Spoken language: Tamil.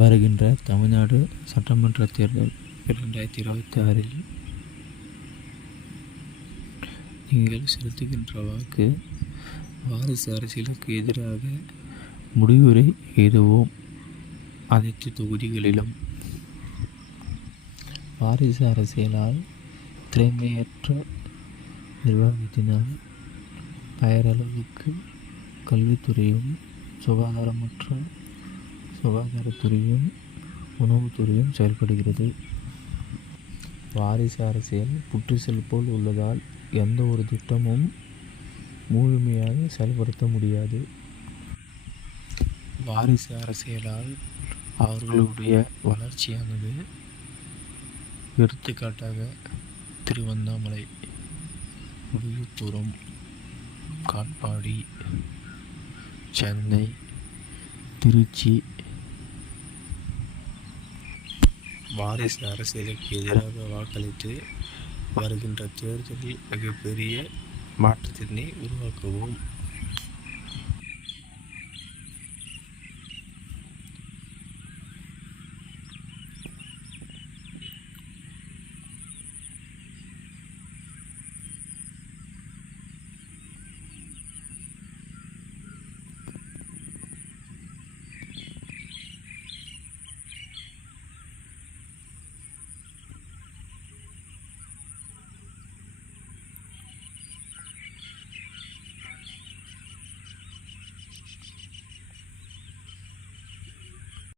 வருகின்ற தமிழ்நாடு சட்டமன்ற தேர்தல் 2026இல் நீங்கள் செலுத்துகின்ற வாக்கு வாரிசு அரசியலுக்கு எதிராக முடிவுரை எழுதுவோம். அனைத்து தொகுதிகளிலும் வாரிசு அரசியலால் திறமையற்ற நிர்வாகத்தினால் பெயரளவுக்கு கல்வித்துறையும் சுகாதாரத்துறையும் உணவுத்துறையும் செயல்படுகிறது. வாரிசு அரசியல் புற்றுச்சல் போல் உள்ளதால் எந்த ஒரு திட்டமும் முழுமையாக செயல்படுத்த முடியாது. வாரிசு அரசியலால் அவர்களுடைய வளர்ச்சியானது எடுத்துக்காட்டாக திருவண்ணாமலை, விழுப்புரம், காட்பாடி, சென்னை, திருச்சி வாரிசு அரசியலுக்கு எதிராக வாக்களித்து வருகின்ற தேர்தலில் மிகப்பெரிய மாற்றத்தினை உருவாக்குவோம்.